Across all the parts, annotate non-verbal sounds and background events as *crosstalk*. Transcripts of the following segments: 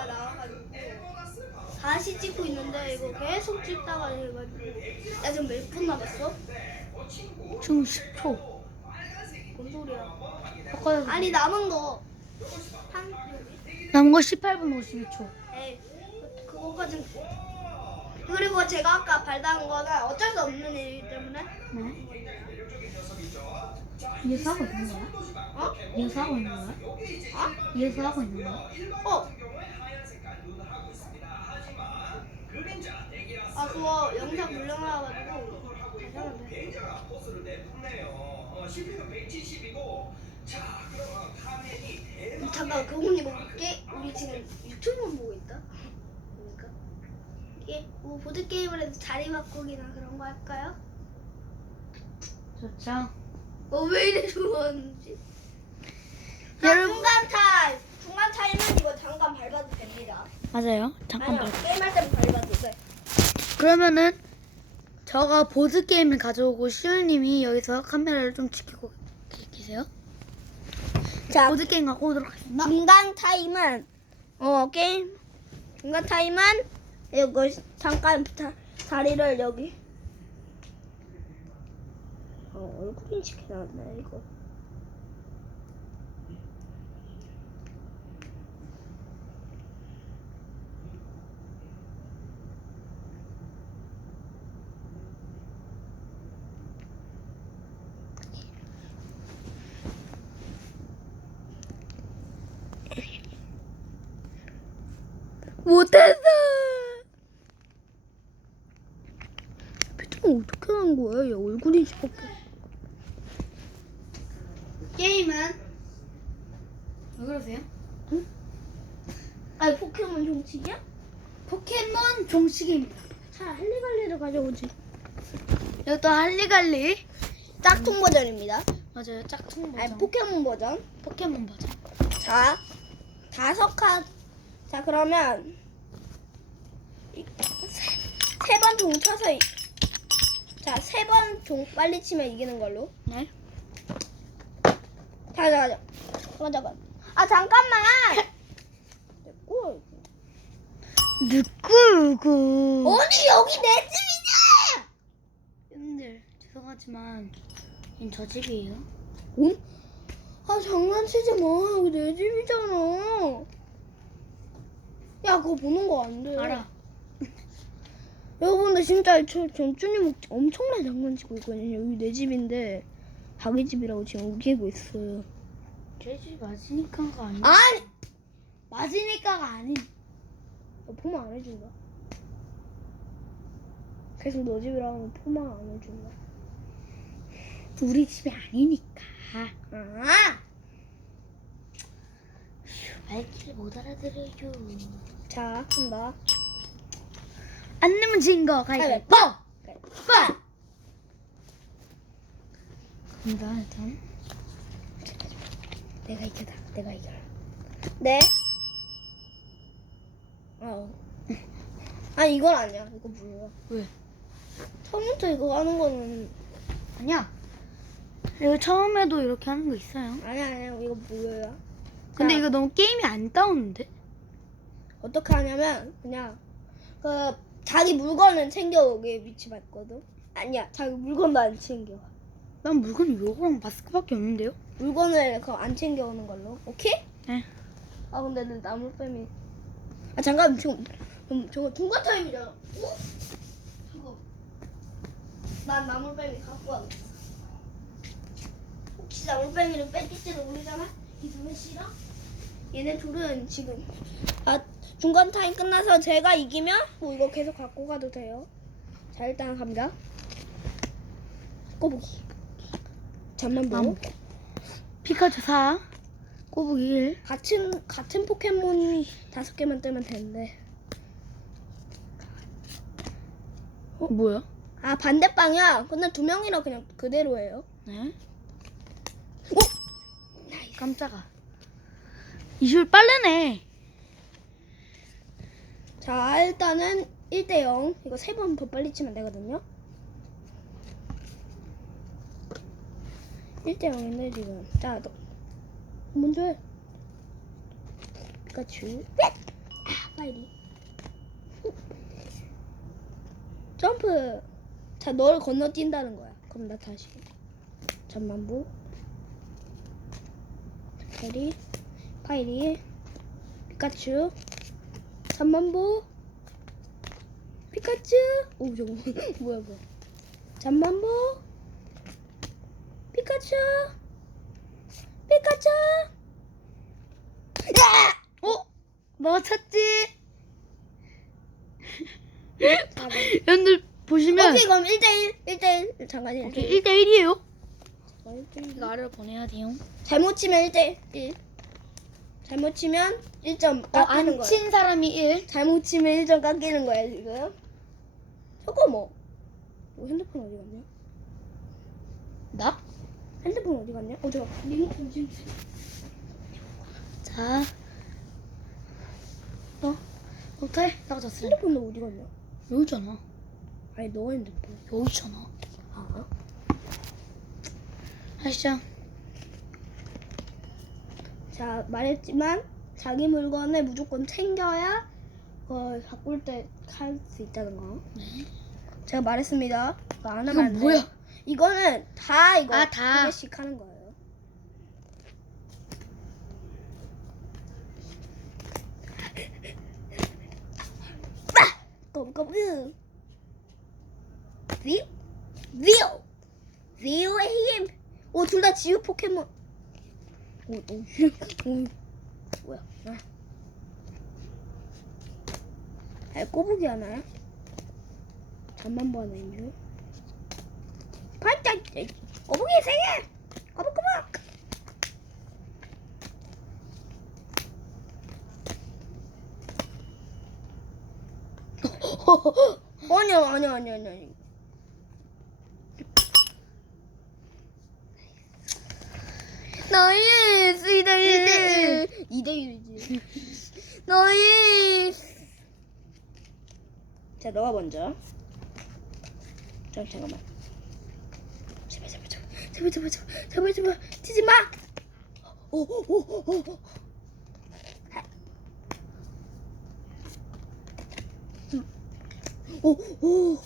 아빠가 나와가지고 다시 찍고 있는데 이거 계속 찍다가 해가지고 나 지금 몇 분 남았어? 지금 10초. 뭔 소리야? 바꿔야 아니 남은 거 한, 남은 거 18분 52초. 에이 그- 그거까진 그리고 제가 아까 발당한 거는 어쩔 수 없는 일이기 때문에 네. 이어서 하고 있는 거야? 어? 이어서 하고 있는 거야? 어? 이어서 하고 있는 거야? 어? 아 그거 영상 불려놔가지고 다시 하면 돼 잠깐 그거 이거 게 우리 지금 유튜브 보고 있다? 그러니까? 이게 뭐 보드 게임을 해서 자리 바꾸기나 그런 거 할까요? 좋죠. 어왜 이래 좋아하는지. 여러분- 중간 타임 중간 타임은 이거 잠깐 밟아도 됩니다 맞아요. 잠깐 아니요 봐. 게임할 때는 밟아도 돼 그러면은 저가 보드 게임을 가져오고 시울님이 여기서 카메라를 좀 지키고 계- 계세요. 자, 보드 게임 갖고 오도록 하겠습니다. 중간 타임은 어 게임 중간 타임은 이거 잠깐 다, 다리를 여기 어 얼굴 인식해 놨네 이거 못했어 표정 어떻게 한 거야 얘 얼굴 인식밖에 게임은 왜 그러세요? 아니 포켓몬 종치기야? 포켓몬 종식입니다. 차 할리갈리를 가져오지 이것도 할리갈리. 짝퉁 버전입니다 맞아요. 짝퉁 버전. 아니 포켓몬 버전 포켓몬 버전. 자 다섯 칸. 자 그러면 세 번 종 쳐서 자세 번 종 빨리 치면 이기는 걸로. 네. 자, 자, 자. 잠깐 잠깐. 아 잠깐만. 됐고. 누구고? 어디 여기 내 집이냐? 여러분들 죄송하지만 이저 집이에요. 응? 아 장난치지 마. 여기 내 집이잖아. 야 그거 보는 거 안 돼. 알아. *laughs* 여러분들 진짜 저 전주님 엄청나게 장난치고 있거든요. 여기 내 집인데 자기 집이라고 지금 우기고 있어요. 제집 맞으니까가 아니. 아니 맞으니까가 아닌. 너 포만 안 해준다. 계속 너 집이라고 포만 안 해준다. 우리 집이 아니니까. 아! 말귀를 못 알아들어요. 자 한다. 안 내면 진거 가위바위보. 빠! 갑니다 일단. 내가 이겨다. 내가 이겨라. 네. 어. 아 이건 아니야. 이거 몰라. 왜? 처음부터 이거 하는 거는 아니야. 이거 처음에도 이렇게 하는 거 있어요. 아니야 아니야 이거 뭐예요? 근데 자, 이거 너무 게임이 안 따오는데? 어떻게 하냐면 그냥 그 자기 물건은 챙겨오게 위치 맞거든. 아니야 자기 물건도 안 챙겨. 난 물건이 요거랑 마스크밖에 없는데요? 물건을 그거 안 챙겨오는 걸로. 오케이? 네. 아 근데 내 나물뱀이. 아 잠깐 지금 음, 저거 중간 타임이잖아. 어? 저거. 난 나물뱀이 갖고 와겠어 혹시 나물뱀이를 뺏길지도 모르잖아. 이두면 싫어? 얘네 둘은 지금 아 중간 타임 끝나서 제가 이기면 뭐 이거 계속 갖고 가도 돼요. 자 일단 갑니다. 꼬부기. 잠만 보고. 피카츄 4, 꼬부기 1. 같은 같은 포켓몬 다섯 개만 뜨면 되는데. 어, 뭐야? 아 반대 방향. 근데 두 명이라 그냥 그대로예요. 네. 오! 깜짝아. 이줄 빠르네. 자 일단은 1대 0. 이거 세 번 더 빨리 치면 되거든요. 1대 0인데 지금. 자 너. 먼저 해. 피카츄. 아, 파이리. 점프. 자, 너를 건너뛴다는 거야. 그럼 나 다시. 잠만보. 파이리. 파이리. 피카츄. 잠만보. 피카츄. 오, 저거 *laughs* 뭐야, 뭐야. 잠만보. 피카츄. 피카츄. 야! 어? 아, 여러분들 보시면 오케이 그럼 1대1 1대1 잠깐 1대1 오케이 1대1이에요. 1대1 이거 아래로 보내야 돼요. 잘못 치면 1대1 잘못 치면 1점 어, 깎이는 거야 안친 사람이 1. 잘못 치면 1점 깎이는 거야 지금 저거 뭐 어, 핸드폰 어디 갔냐? 나? 핸드폰 어디 갔냐? 어 저거 리모컨 지금 자. 어? 오케이. 나가졌어. 핸드폰 너 어디 갔냐? 여기 있잖아. 아니 너 핸드폰 여기 있잖아. 아 하시죠. 자 말했지만 자기 물건을 무조건 챙겨야 그걸 바꿀 때할수 있다는 거 네. 제가 말했습니다 그거 안 하면 이거 안 돼요 뭐야? 이거는 다 이거 아, 다. 두 개씩 하는 거예요. 꼼꼼으 뷰 뷰! 뷰의 힘! 오, 둘 다 지우 포켓몬. 오, 오, 오. 뭐야? 아. 아, 꼬부기 하나요? 잠만 봐, 하나인 줄. 반짝! 꼬부기 세 개! 꼬북꼬북! 아니야, 아니야, 아니야, 아니야. 아니야. 나이스 2대1 2대1이지 나이스 자 너가 먼저. 잠 잠깐만. 제발 제발 제발. 제발 제발 제발. 제발 제발. 치지 마! 오오오오 오오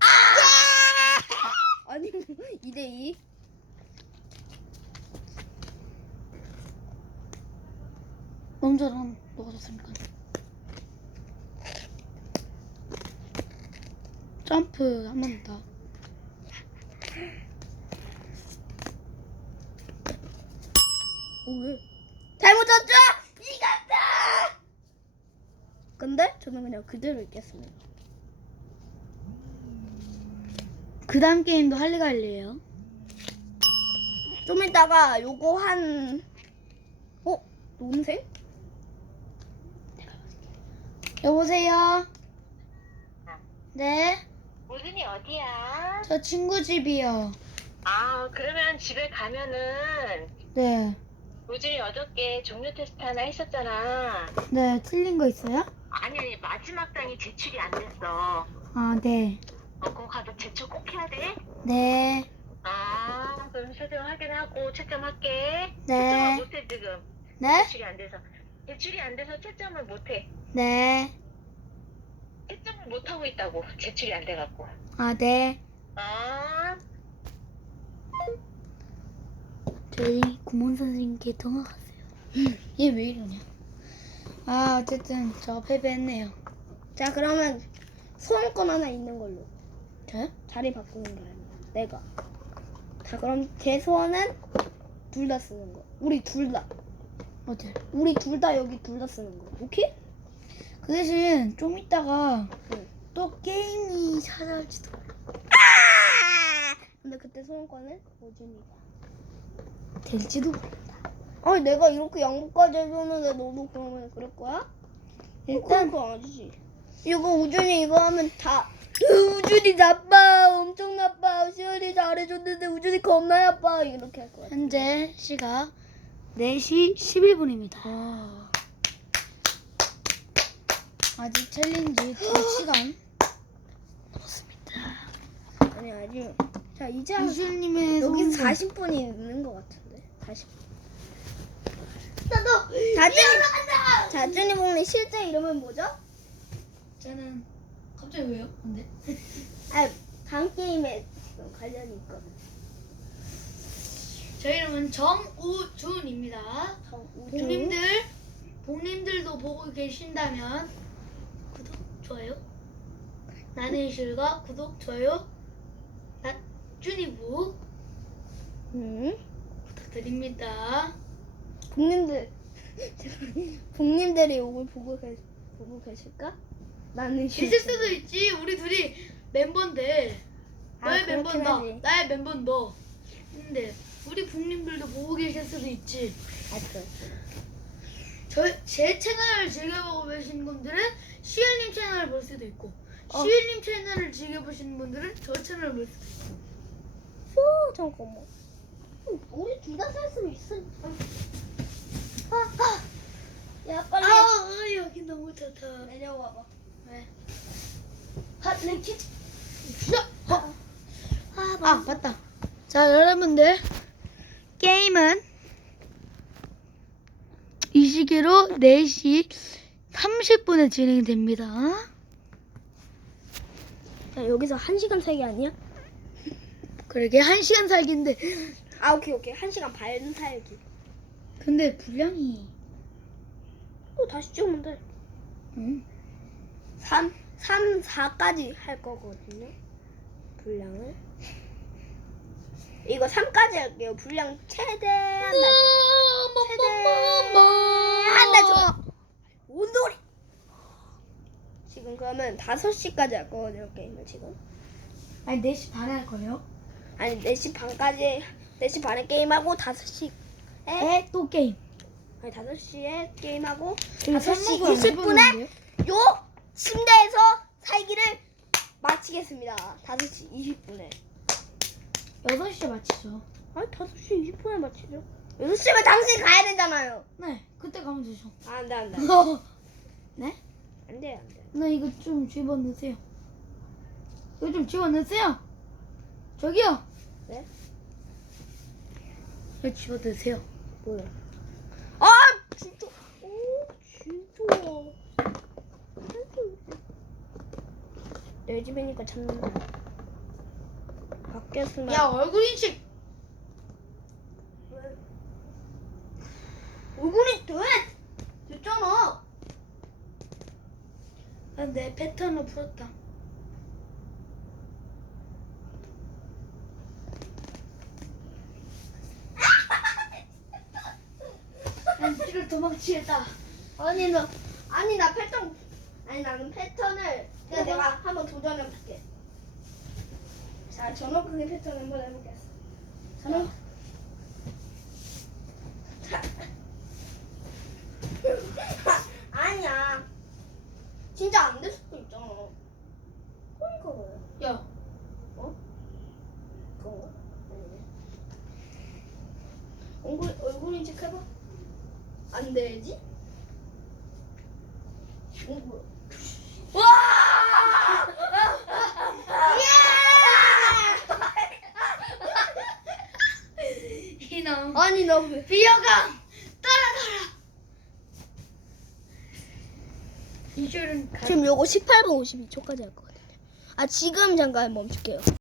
아! 아니 2대2 남자랑 너가 졌으니까. 점프 한 번 더. 오, 왜? 잘못 쳤죠? 이겼다! 근데 저는 그냥 그대로 있겠습니다. 그 다음 게임도 할리갈리예요. 좀 이따가 요거 한, 어? 논생? 여보세요. 네, 우준이 어디야? 저 친구 집이요. 아, 그러면 집에 가면은 네, 우준이 어저께 종료 테스트 하나 했었잖아. 네, 틀린 거 있어요? 아니, 아니, 마지막 단이 제출이 안 됐어. 아, 네, 어, 그거 가서 제출 꼭 해야 돼? 네, 아, 그럼 채점 확인하고 채점할게. 채점을 네, 못해, 지금. 네, 제출이 안 돼서. 제출이 안 돼서 채점을 못해. 네, 채점을 못 하고 있다고. 제출이 안 돼갖고. 아, 네. 아, 저희 구몬 선생님께 통화 갔어요. *laughs* 얘 왜 이러냐? 아, 어쨌든 저 패배했네요. 자, 그러면 소원권 하나 있는 걸로. 저요? 자리 바꾸는 거야. 내가. 자, 그럼 제 소원은 둘 다 쓰는 거. 우리 둘 다. 어딜? 우리 둘 다 여기 둘 다 쓰는 거. 오케이? 그 대신 좀 이따가 응. 또 게임이 찾아올지도 몰라. 아! 근데 그때 소원권은 오준이가. 될지도 몰라. 아니 내가 이렇게 양보까지 해줬는데 너도 그러면 그럴 거야? 일단 그거 아니지. 이거 우준이 이거 하면 다 으, 우준이 나빠 엄청 나빠 시연이 잘해줬는데 우준이 겁나 나빠 이렇게 할 거야. 현재 시각 4시 11분입니다. 아. 아직 챌린지 2시간 아니 아니. 자 이제 한- 유수님의 여기 소원은 40분이 있는 것 같은데. 40. 나도 올라간다. 자, 쭈니봉님 실제 이름은 뭐죠? 저는 갑자기 왜요? 근데 *laughs* 아, 단 게임에 관련이 있거든. 저 이름은 정우준입니다. 우주. 봉님들 봉님들도 보고 계신다면 좋아요. 나는 실과 구독 좋아요. 나 준이부 음. 부탁드립니다. 복님들, 복님들이 *laughs* 이걸 보고 계, 보고 계실까? 나는 있을 수도 있지. 우리 둘이 멤버인데 아, 너의 그렇긴 멤버는 나, 하지. 나의 멤버는 너. 근데 우리 북님들도 보고 계실 수도 있지. 알았어. 저제 채널을 즐겨보고 계신 분들은 시엘님 채널을 볼 수도 있고 어. 시엘님 채널을 즐겨보시는 분들은 저 채널을 볼 수도 있고 오, 잠깐만. 음, 우리 둘다 살 수 있어. 아, 아. 야, 빨리 아 여기 너무 좋다 내려와봐. 왜? 핫, 랭키. 야! 어? 아 맞다 자 여러분들 게임은 이 시기로 4시 30분에 진행됩니다 야, 여기서 한 시간 살기 아니야? 그러게 1시간 살기인데 아, 오케이, 오케이. 한 시간 반 살기. 근데 분량이 또 다시 찍으면 돼. 응. 3, 3, 4까지 할 거거든요. 분량을. 이거 3까지 할게요. 분량 최대한 낮. 최대한 낮춰. 온돌이. 그러면 5시까지 할 거거든요, 게임을 지금. 아니 4시 반에 할 거예요? 아니, 4시 반까지, 4시 반에 게임하고 5시에, 에? 또 게임 아니, 5시에 게임하고 그리고 5시 삽목을 안 20분에 해보는데요? 요 침대에서 살기를 마치겠습니다. 5시 20분에. 6시에 마치죠 아니 5시 20분에 마치죠. 6시면 당신 가야 되잖아요. 네 그때 가면 되죠 아, 안 돼, 안 돼. *laughs* 네? 안 돼, 안 돼. 나 이거 좀 집어넣으세요 이거 좀 집어넣으세요 저기요 네? 이거 집어넣으세요 뭐야? 아, 진짜. 오, 진짜. 내 집이니까 참는다. 바뀌었으면. 야 얼굴 인식 왜? 얼굴이 돼! 됐잖아. 아, 내 패턴을 풀었다 난 뒤를 도망치겠다 아니 나 아니 나 패턴 아니 나는 패턴을 그냥 내가 한번 도전해 볼게. 자 전원크기 패턴 한번 해보겠어. 전원. 자. *laughs* 아니야. 진짜 안 될 수도 있잖아. 그러니까 그래. 야 그거 아니네. 얼굴 얼굴 인식 해봐. 안 되지? 얼굴. 와! 이놈 예! *laughs* 아니 너 왜? 비어감 따라가라 지금 요거 18분 52초까지 할 거거든요. 아 지금 잠깐 멈출게요.